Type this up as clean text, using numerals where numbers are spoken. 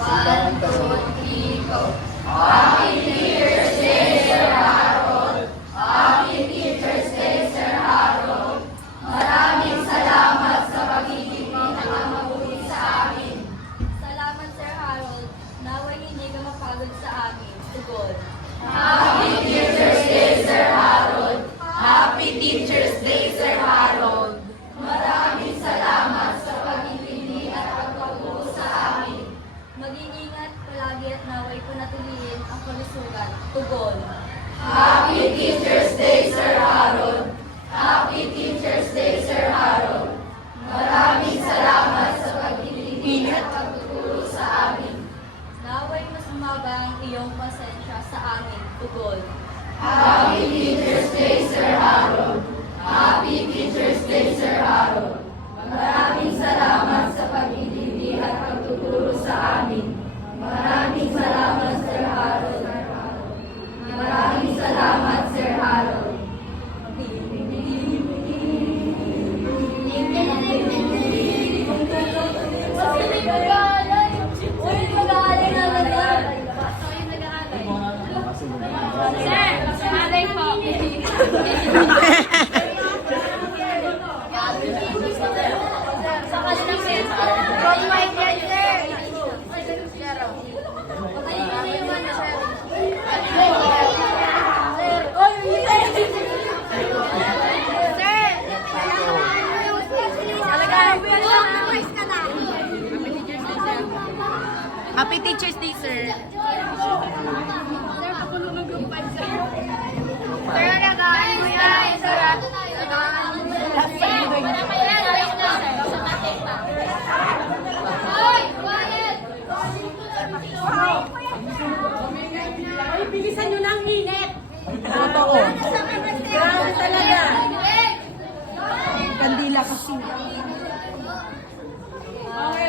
One, two, three, go. Happy Teacher's Day, Sir Harold. Happy Teacher's Day, Sir Harold. Maraming salamat sa pagiging pinakamabuti sa amin. Salamat, Sir Harold. Naway hindi ka mapagod sa amin. Tugol. Happy Teacher's Day, Sir Harold. Happy Teacher's Day, Sir Harold. Maraming salamat sa pag-ibig at pagpapuro sa amin. Mag-iingat palagi at naway panatilihin ang kalusugan. Tugol. Happy Teacher's Day, Sir Harold. Happy Teacher's Day, Sir Harold. Maraming salamat sa pag-ibig at pagtuturo sa amin. Naway mas umaba ang iyong pasensya sa amin. Tugol. Happy Teacher's Day, Sir Harold. Happy Teacher's Day, Sir Harold. Maraming salamat sa pag-ibig at pagtuturo sa amin. Maraming salamat, Sir Harold. Maraming salamat, Sir Harold. Happy Teacher's Day, sir. Sir, nakain mo yan. Sir, Ay, bilisan nyo ng init! Totoo. Grabe talaga! Kandila kasi. Okay,